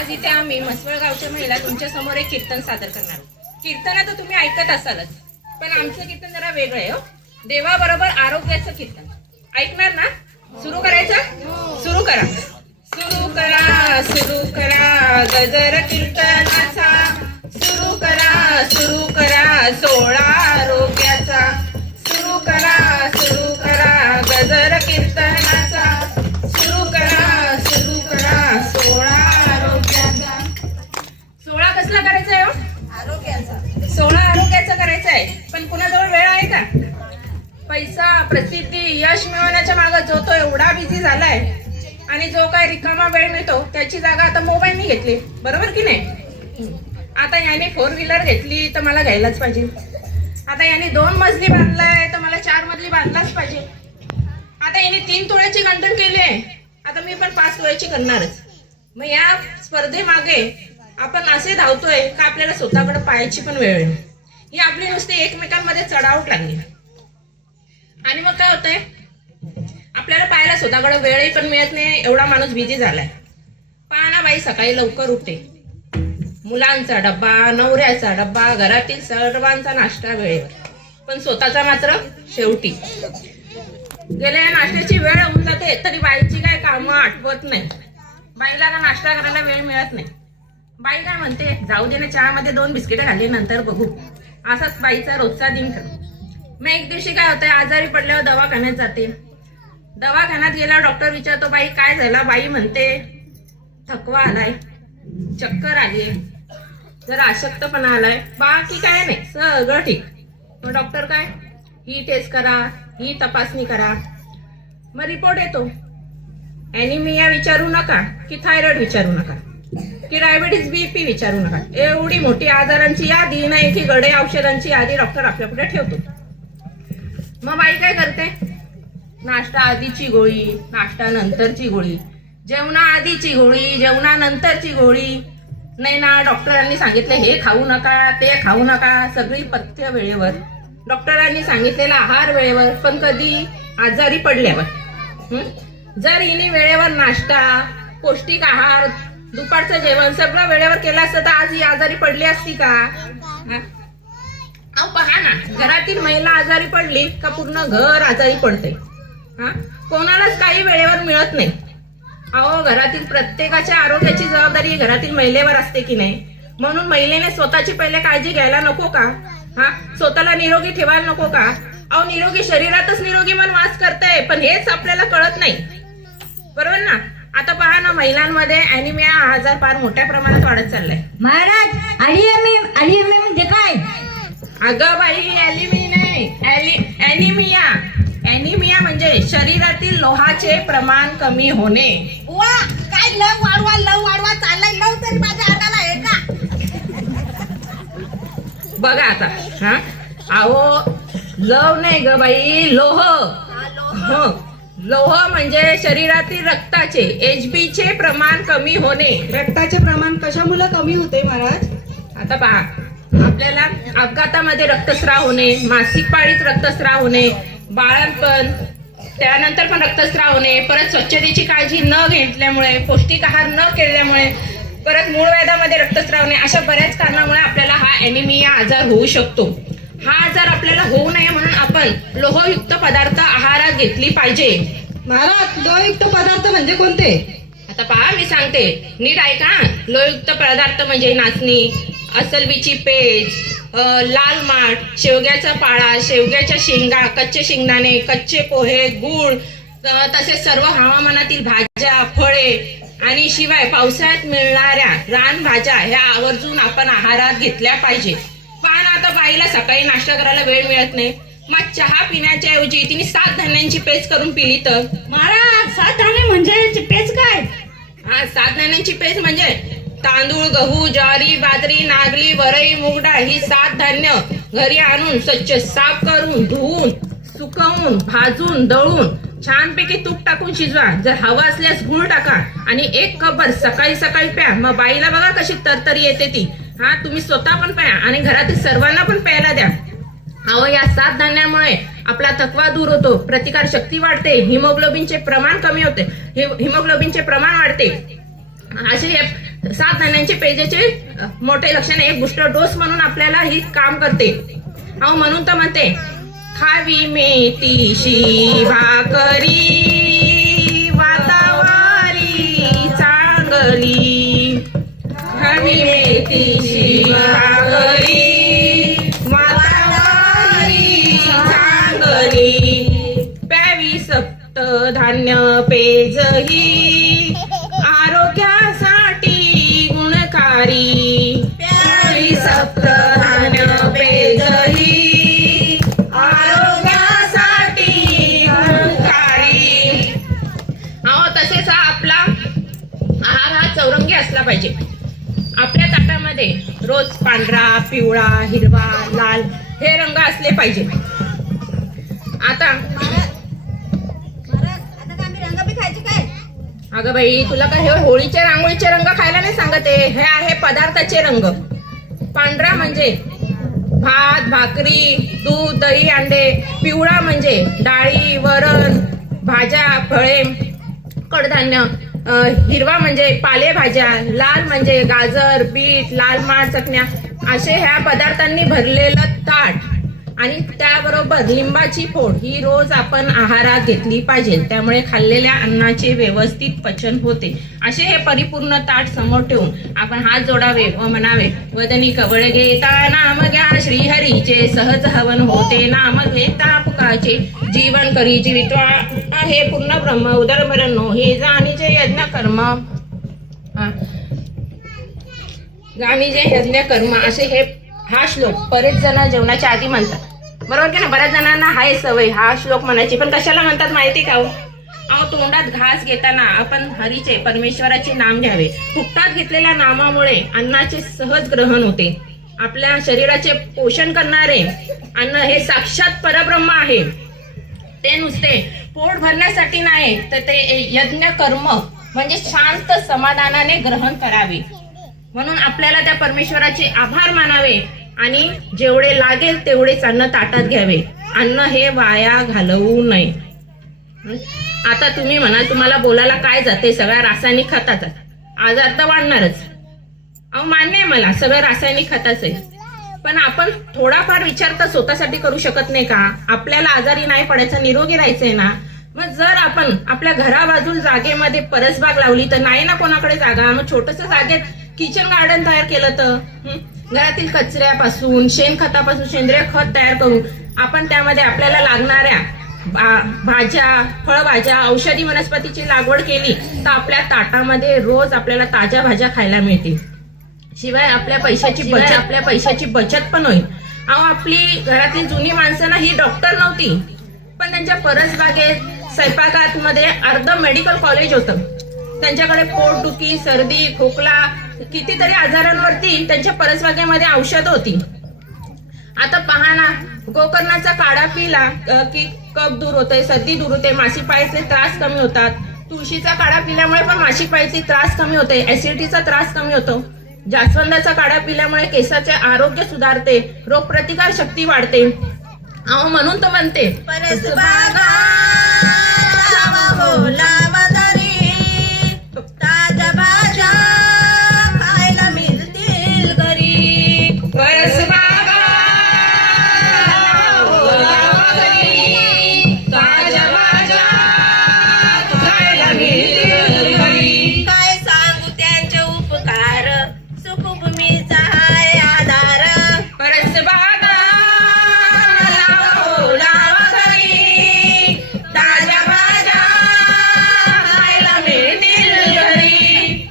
आज इथे आम्ही म्हसवड गावच्या महिला तुमच्या समोर एक कीर्तन सादर करणार आहोत। कीर्तन तर तुम्ही ऐकत असालच, पण आमचं कीर्तन जरा वेगळं आहे हो। देवाबरोबर आरोग्याचं कीर्तन ऐकणार ना? सुरू करायचं? सुरू करा, सुरू करा, सुरू करा गजर कीर्तनाचा, सुरू करा सोळा आरोग्याचा, सुरू करा गजर कीर्तनाचा, सुरू करा सोळा आरोग्याचा। सोळा कसला करायचा आहे हो? आरोग्याचा। सोळा आरोग्याचा करायचा आहे, पण कुणाजवळ वेळ आहे का? पैसा, प्रसिद्धी, यश मिळवण्याच्या मागे जो तो एवढा बिझी झालाय, आणि जो काय रिकामा वेळ मिळतो त्याची जागा आता मोबाईलने घेतली, बरोबर की नाही? आता याने 4 व्हीलर घेतली तर मला घ्यायलाच पाहिजे। आता याने 2 मजली बांधलाय तर मला 4 मजली बांधलाच पाहिजे। आता याने 3 तोळ्याची गंठण केली आहे, आता मी पण 5 तोळ्याची करणारच। मग या स्पर्धेमागे आपण असे धावतोय का आपल्याला स्वतःकडे पाहायची पण वेळ नाही। ही आपली नुसती एकमेकांमध्ये चढावट लागली, आणि मग काय होतंय, आपल्याला पाहायला स्वतःकडे वेळही पण मिळत नाही, एवढा माणूस बिझी झालाय। पहा ना बाई, सकाळी लवकर उठते, मुलांचा डब्बा, नवऱ्याचा डब्बा, घरातील सर्वांचा नाश्ता वेळेवर, पण स्वतःचा मात्र शेवटी। गेल्या नाश्त्याची वेळ होऊन जाते तरी बाईची काय कामं आठवत नाही, बाईला नाश्ता करायला वेळ मिळत नाही। बाई काय म्हणते, जाऊ दे ना, चहामध्ये 2 बिस्किट खाल्ली नंतर बघू, असाच बाईचा रोजचा दिन ठरतो। मग एक दिवशी काय होतंय, आजारी पडल्यावर दवाखान्यात जाते। दवाखान्यात गेल्यावर डॉक्टर विचारतो, बाई काय झाला? बाई म्हणते, थकवा आलाय, चक्कर आली, जरा अशक्तपणा आलाय, बाकी काय नाही, सगळं ठीक। मग डॉक्टर काय, ही टेस्ट करा, ही तपासणी करा। मग रिपोर्ट येतो, ॲनिमिया विचारू नका, की थायरॉइड विचारू नका, की डायबिटीज, बीपी विचारू नका। एवढी मोठी आजारांची यादी नाही की गडे औषधांची यादी डॉक्टर आपल्या पुढे ठेवतो। मग बाई काय करते, नाश्ता आधीची गोळी, नाश्ता नंतरची गोळी, जेवणा आधीची गोळी, जेवणानंतरची गोळी। नाही ना, डॉक्टरांनी सांगितले हे खाऊ नका, ते खाऊ नका, सगळी पथ्य वेळेवर, डॉक्टरांनी सांगितलेला आहार वेळेवर, पण कधी आजारी पडल्यावर। जर हिने वेळेवर नाश्ता, पौष्टिक आहार, दुपारचं जेवण सगळं वेळेवर केलं असतं तर आज ही आजारी पडली असती का? अहो पहा ना, घरातील महिला आजारी पडली का पूर्ण घर आजारी पडते। कोणालाच काही वेळेवर मिळत नाही। अहो, घरातील प्रत्येकाच्या आरोग्याची जबाबदारी घरातील महिलेवर असते की नाही? म्हणून महिलेने स्वतःची पहिले काळजी घ्यायला नको का? स्वतःला निरोगी ठेवायला नको का? अहो, निरोगी शरीरातच निरोगी मन वास करते, पण हेच आपल्याला कळत नाही, बरोबर ना? आता पहा ना, महिलांमध्ये ॲनिमिया हा आजार फार मोठ्या प्रमाणात वाढत चाललाय। महाराज, ॲनिमिया म्हणजे काय? अगं बाई, ॲनिमिया म्हणजे शरीरातील लोहाचे प्रमाण कमी होणे। वा, काय लव वाढवा चाललाय, लव तरी माझ्या हाताला आहे का? बघा आता, अहो लव नाही ग बाई, लोह। लोह म्हणजे शरीरातील रक्ताचे, HB चे प्रमाण कमी होणे। रक्ताचे प्रमाण कशामुळे कमी होते महाराज? आता पहा, आपल्याला अपघातामध्ये रक्तस्राव होणे, मासिक पाळीत रक्तस्राव होणे, बाळंतपण, त्यानंतर पण रक्तस्राव होणे, परत स्वच्छतेची काळजी न घेतल्यामुळे, पौष्टिक आहार न केल्यामुळे, परत मूळव्याधामध्ये रक्तस्राव होणे, अशा बऱ्याच कारणामुळे आपल्याला हा ॲनिमिया आजार होऊ शकतो। हा आजार आपल्याला होऊ नये म्हणून आपण लोहयुक्त पदार्थ आहारात घेतली पाहिजे। महाराज, लोहयुक्त पदार्थ म्हणजे कोणते? आता पहा, मी सांगते, नीट ऐका। लोहयुक्त पदार्थ म्हणजे नाचणी, असलबीची पेज, लाल माठ, शेवग्याचा पाळा, शेवग्याच्या शेंगा, कच्चे शेंगदाणे, कच्चे पोहे, गूळ, तसेच सर्व हवामानातील भाज्या, फळे, आणि शिवाय पावसाळ्यात मिळणाऱ्या रानभाज्या ह्या आवर्जून आपण आहारात घेतल्या पाहिजे। पहा ना, आता बाईला सकाळी नाश्ता करायला वेळ मिळत नाही, मग चहा पिण्याच्या ऐवजी तिने 7 धान्यांची पेज करून पिली तर? महाराज, 7 धान्य म्हणजे पेज काय? 7 धान्यांची पेज म्हणजे तांदूळ, गहू, ज्वारी, बाजरी, नागली, वरई, मूगडाळ ही 7 धान्य घरी आणून स्वच्छ साफ करून, धुवून, सुकवून, भाजून, दळून, छानपैकी तूप टाकून शिजवा। जर हवा असल्यास गूळ टाका आणि 1 कपभर सकाळी सकाळी प्या। मग बाईला बघा कशी तरतरी येते ती। तुम्ही स्वतः पण प्या आणि घरातील सर्वांना पण प्यायला द्या। अहो, या 7 धान्यांमुळे आपला थकवा दूर होतो, प्रतिकार शक्ती वाढते, हिमोग्लोबिनचे प्रमाण कमी होते, हिमोग्लोबिनचे प्रमाण वाढते। असे 7 धान्यांचे पेजेचे मोठे लक्षण एक बूस्टर डोस म्हणून आपल्याला ही काम करते. अहो म्हणून तर म्हणते खावी मेथीशी भाकरी वातावारी चांगली. खावी मेथीशी भाकरी वातावारी चांगली. प्यावी सप्त धान्य पेज ही आरोग्यासाठी गुणकारी. प्यावी सप्त धान्य पेज ही आरोग्यासाठी गुणकारी. अहो तसेच हा आपला आहार हा चौरंगी असला पाहिजे. आपल्या ताटामध्ये रोज पांढरा, पिवळा, हिरवा, लाल हे रंग असले पाहिजे. आता आता आम्ही रंग बी खायचे काय? अगं बाई तुला काय हे होळीचे रांगोळीचे रंग खायला नाही सांगते. हे आहे पदार्थाचे रंग. पांढरा म्हणजे भात, भाकरी, दूध, दही, अंडे. पिवळा म्हणजे डाळी, वरण, भाज्या, फळे, कडधान्य. हिरवा म्हणजे पालेभाज्या. लाल म्हणजे गाजर, बीट, लाल माठ, चटण्या असे ह्या पदार्थांनी भरलेलं ताट आणि त्याबरोबर लिंबाची फोड ही रोज आपण आहारात घेतली पाहिजे. त्यामुळे खाल्लेल्या अन्नाचे व्यवस्थित पचन होते. असे हे परिपूर्ण ताट समोर ठेवून आपण हात जोडावे व म्हणावे वदनी कवळ घेता नाम घ्या श्रीहरीचे सहज हवन होते. नाम घेता पुकाचे जीवन करी जीवित्वा हे पूर्ण ब्रह्म उदरभरणो हे जाणीचे यज्ञ कर्म जाणीचे यज्ञ कर्म असे हे हा श्लोक बरेच जण जेवणाच्या आधी म्हणतात. बरोबर की ना? बऱ्याच जणांना हाय सवय हा श्लोक म्हणायची. पण कशाला म्हणतात माहिती का? अहो तोंडात घास घेताना आपण हरीचे परमेश्वराचे नाम घ्यावे. फुकटात घेतलेल्या नामामुळे अन्नाचे सहज ग्रहण होते. आपल्या शरीराचे पोषण करणारे अन्न हे साक्षात परब्रह्म आहे. ते नुसते पोट भरण्यासाठी नाही तर ते यज्ञ कर्म म्हणजे शांत समाधानाने ग्रहण करावे. म्हणून आपल्याला त्या परमेश्वराचे आभार मानावे आणि जेवढे लागेल तेवढेच अन्न ताटात घ्यावे. अन्न हे वाया घालवू नये. आता तुम्ही म्हणाल तुम्हाला बोलायला काय जाते? सगळ्या रासायनिक खताचा आजार तर वाढणारच. अहो मान्य आहे मला सगळं रासायनिक खताच आहे. पण आपण थोडाफार विचार तर स्वतःसाठी करू शकत नाही का? आपल्याला आजारी नाही पडायचं, निरोगी राहायचंय ना. मग जर आपण आपल्या घराबाजूला जागेमध्ये परसबाग लावली तर नाही ना कोणाकडे जागा. मग छोटस जागेत किचन गार्डन तयार केलं तर घरातील कचऱ्यापासून शेणखतापासून सेंद्रिय खत तयार करून आपण त्यामध्ये आपल्याला लागणाऱ्या भाज्या, फळभाज्या, औषधी वनस्पतीची लागवड केली तर आपल्या ताटामध्ये रोज आपल्याला ताज्या भाज्या खायला मिळतील. शिवाय आपल्या पैशाची बचत पण होईल. अहो आपली घरातली जुनी माणसं ना ही डॉक्टर नव्हती पण त्यांच्या परसबागेत स्वयंपाकात मध्ये अर्ध मेडिकल कॉलेज होतं. त्यांच्याकडे पोटदुखी, सर्दी, खोकला कितीतरी आजारांवरती त्यांच्या परसबागेमध्ये औषध होती. आता पहा ना गोकर्णाचा काढा पिला की कफ दूर होते, सर्दी दूर होते, मासिक पाळीचे त्रास कमी होतात. तुळशीचा काढा पिल्यामुळे पण मासिक पाळीचे त्रास कमी होते, ऍसिडिटीचा त्रास कमी होतो. जास्वंदाचा काढा पिल्यामुळे केसाचे आरोग्य सुधारते, रोगप्रतिकार शक्ती वाढते. अहो म्हणून तर म्हणते परसबागा लावा दारी, ताज्या भाज्या खायला मिळतील घरी. परसबागा लावा घरी, ताज्या भाज्या खायला मिळतील घरी. काय सांगू त्यांचे उपकार, सुखभूमीचा हाय आधार. परसबागा लावा घरी, ताज्या भाज्या खायला मिळतील घरी.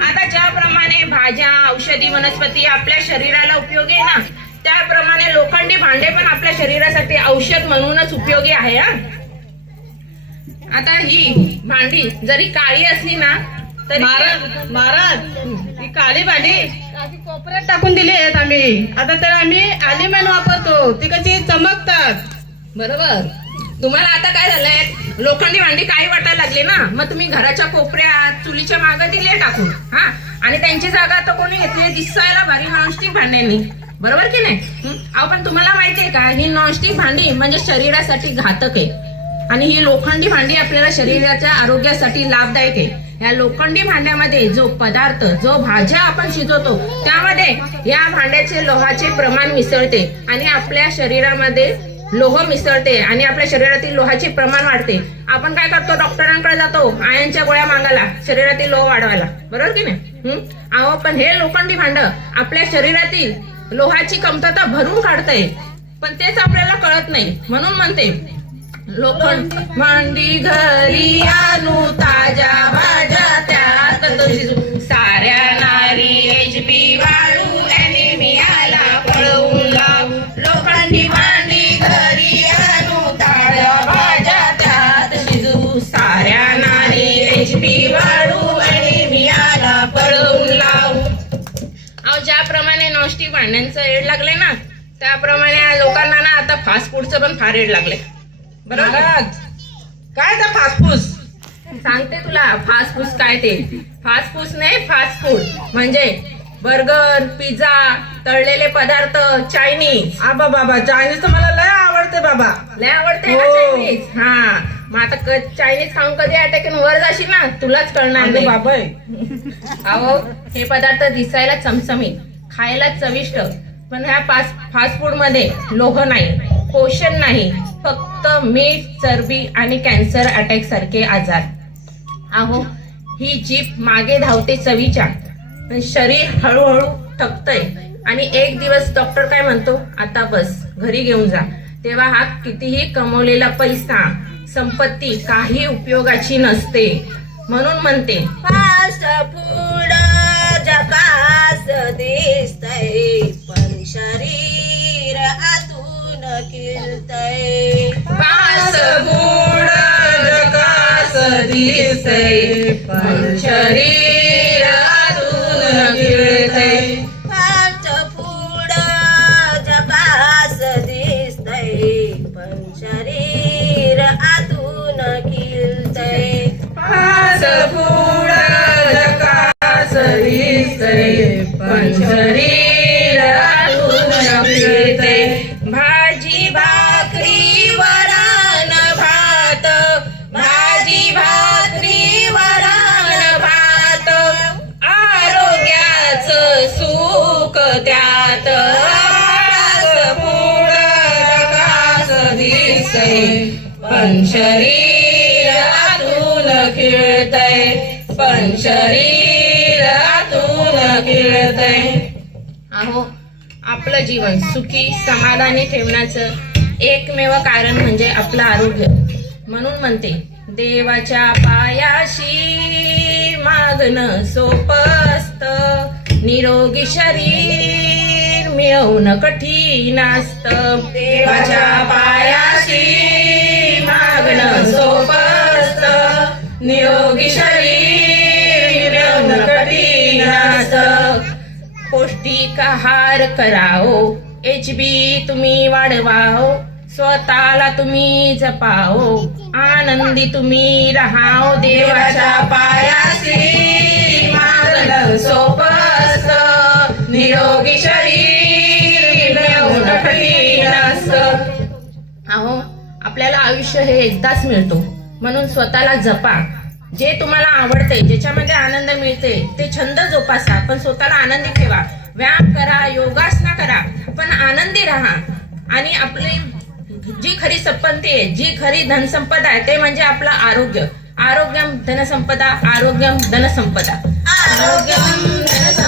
आता ज्याप्रमाणे भाज्या, औषधी वनस्पती आपल्या शरीराला उपयोगी आहे ना त्याप्रमाणे लोखंडी भांडे पण आपल्या शरीरासाठी औषध म्हणूनच उपयोगी आहे. आता ही भांडी जरी काळी असली ना तरी महाराज ही काळी भांडी अशी कोपऱ्यात टाकून दिली आहेत आम्ही. आता तर आम्ही आलिमन वापरतो, ती कशी चमकतात. बरोबर. तुम्हाला आता काय झालंय लोखंडी भांडी काही वाटायला लागले ना मग तुम्ही घराच्या कोपऱ्यात चुलीच्या मागे दिले टाकून. हा आणि त्यांची जागा आता कोणी घेतली दिसायला भारी नॉनस्टिक भांड्यांनी. बरोबर की नाही? अहो पण तुम्हाला माहितीये का ही नॉनस्टिक भांडी म्हणजे शरीरासाठी घातक आहे आणि ही लोखंडी भांडी आपल्याला शरीराच्या आरोग्यासाठी लाभदायक आहे. या लोखंडी भांड्यामध्ये जो पदार्थ, जो भाज्या आपण शिजवतो, त्यामध्ये या भांड्याचे लोहाचे प्रमाण मिसळते आणि आपल्या शरीरामध्ये लोह मिसळते आणि आपल्या शरीरातील लोहाचे प्रमाण वाढते. आपण काय करतो? डॉक्टरांकडे जातो आयनच्या गोळ्या मागायला, शरीरातील लोह वाढवायला, बरोबर की नाही? अहो, पण हे लोखंडी भांड आपल्या शरीरातील लोहाची कमतरता भरून काढतंय, पण तेच आपल्याला कळत नाही. म्हणून म्हणते, लोखंड भांडी घरी आणू, ताज्या भाज्या त्यात तो शिजू, साऱ्या नारी HP वाढू, ॲनिमियाला पळवून लावू. लोखंडी भांडी घरी आणू, ताज्या भाज्या त्यात शिजू, साऱ्या नारी HP वाढू, ॲनिमियाला पळवून लावू. अहो, ज्याप्रमाणे नॉनस्टिक भांड्यांचं एड लागले ना, त्याप्रमाणे लोकांना ना आता फास्ट फूडचं पण फार एड लागले, बरोबर? काय त्या फासफूस? सांगते तुला फास्ट फूड काय ते. फास्ट फूड नाही, फास्ट फूड म्हणजे बर्गर, पिझ्झा, तळलेले पदार्थ, चायनीज. आबा बाबा, चायनीज तर मला लय आवडते बाबा. लय आवडते ना हो. चायनीज? हा, मग आता चायनीज खाऊन कधी अटॅक वर जाशील ना, तुलाच कळणार अरे नाही. बाबा, अहो, हे पदार्थ दिसायला चमचमीत, खायला चविष्ट, पण ह्या फास्ट फूड मध्ये लोह नाही, पोषण नाही, फक्त मीठ, चरबी आणि कॅन्सर अटॅक सारखे आजार. अहो, ही जीभ मागे धावते चवीच्या, शरीर हळूहळू थकतंय आणि एक दिवस डॉक्टर काय म्हणतो? आता बस, घरी घेऊन जा. तेव्हा हा कितीही कमवलेला पैसा, संपत्ती काही उपयोगाची नसते. म्हणून म्हणते, फास्ट फूड जगास दिसतंय, पण शरीर आतून किळतंय. फास्ट फूड जगास दिसतंय, पण शरीर आतून गिळतंय. फास्ट फूड जगास दिसतंय, पण शरीर आतून किळतंय. फास्ट फूड जगास दिसतंय, पण शरीर आतून गिळतंय. भाजी भाकरी वरण भात, भाजी भाकरी वरण भात, आरोग्याचं सुख त्यात. फास्ट फूड जगास दिसतंय, पण शरीर आतून खिळतंय, पण शरीर आतून खिळतंय. अहो, आपलं जीवन सुखी समाधानी ठेवण्याचं एकमेव कारण म्हणजे आपलं आरोग्य. म्हणून म्हणते, देवाच्या पायाशी मागणं सोपं असतं, निरोगी शरीर मिळवणं कठीण असतं. देवाच्या पायाशी मागणं सोपं असतं, निरोगी शरीर मिळवणं कठीण असतं. पौष्टिक आहार कराओ, HB तुम्ही वाढवाओ, स्वतःला तुम्ही जपाओ, आनंदी तुम्ही राहाओ. देवाच्या पायाशी मागणं सोपं असतं, निरोगी शरीर मिळवणं कठीण असतं. अहो, आपल्याला आयुष्य हे एकदाच मिळतो, म्हणून स्वतःला जपा. जे तुम्हाला आवडते, ज्याच्यामध्ये आनंद मिळते, ते छंद जोपासा, पण स्वतःला आनंदी ठेवा. व्यायाम करा, योगासना करा, पण आनंदी राहा. आणि आपली जी खरी संपत्ती आहे, जी खरी धनसंपदा आहे, ते म्हणजे आपलं आरोग्य. आरोग्यम धनसंपदा, आरोग्यम धनसंपदा, आरोग्यम धनसंपदा.